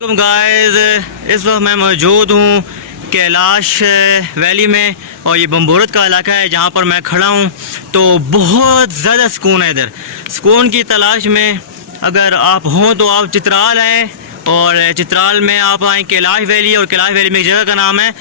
Guys, इस वक्त मैं मौजूद हूँ कैलाश वैली में और ये बम्बूरत का इलाका है जहाँ पर मैं खड़ा हूँ। तो बहुत ज़्यादा सुकून है इधर। सुकून की तलाश में अगर आप हों तो आप चित्राल हैं और चित्राल में आप आएँ कैलाश वैली, और कैलाश वैली में एक जगह का नाम है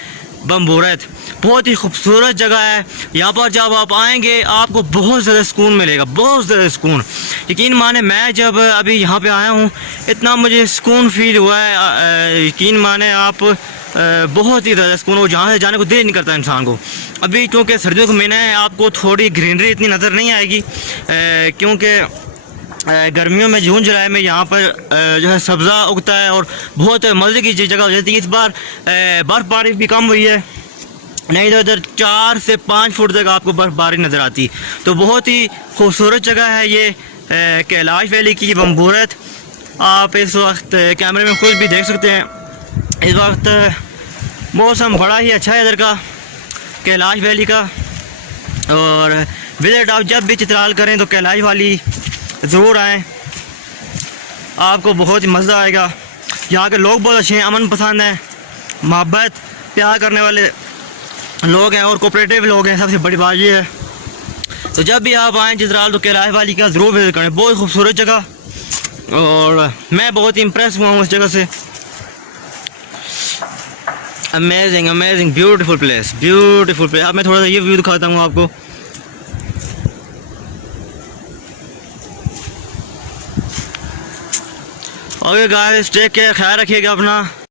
बम्बूरत। बहुत ही खूबसूरत जगह है। यहाँ पर जब आप आएंगे आपको बहुत ज़्यादा सुकून मिलेगा, बहुत ज़्यादा सुकून। यकीन माने मैं जब अभी यहाँ पे आया हूँ इतना मुझे सुकून फील हुआ है, यकीन माने आप, बहुत ही ज़्यादा सुकून हो, जहाँ से जाने को दिल नहीं करता इंसान को। अभी क्योंकि सर्दियों का महीना है आपको थोड़ी ग्रीनरी इतनी नज़र नहीं आएगी, क्योंकि गर्मियों में जून जुलाई में यहाँ पर जो है सब्ज़ा उगता है और बहुत मज़े की जगह हो जाती है। इस बार बर्फ़बारी भी कम हुई है, नहीं तो इधर 4 से 5 फुट तक आपको बर्फ़बारी नज़र आती। तो बहुत ही खूबसूरत जगह है ये कैलाश वैली की बम्बूरत। आप इस वक्त कैमरे में खुद भी देख सकते हैं। इस वक्त मौसम बड़ा ही अच्छा है इधर का, कैलाश वैली का। और विज़िट आप जब भी चित्राल करें तो कैलाश वाली ज़रूर आएँ, आपको बहुत ही मज़ा आएगा। यहाँ के लोग बहुत अच्छे हैं, अमन पसंद हैं, मोहब्बत प्यार करने वाले लोग हैं और कोऑपरेटिव लोग हैं। सबसे बड़ी बात ये है, तो जब भी आप आएँ चित्राल तो कैलाश वाली का ज़रूर विज़िट करें। बहुत खूबसूरत जगह और मैं बहुत ही इम्प्रेस हुआ हूँ उस जगह से। Amazing amazing beautiful place, beautiful place. अब मैं थोड़ा सा ये व्यू दिखाता हूँ आपको। ओके गाइस, टेक केयर, ख्याल रखिएगा अपना।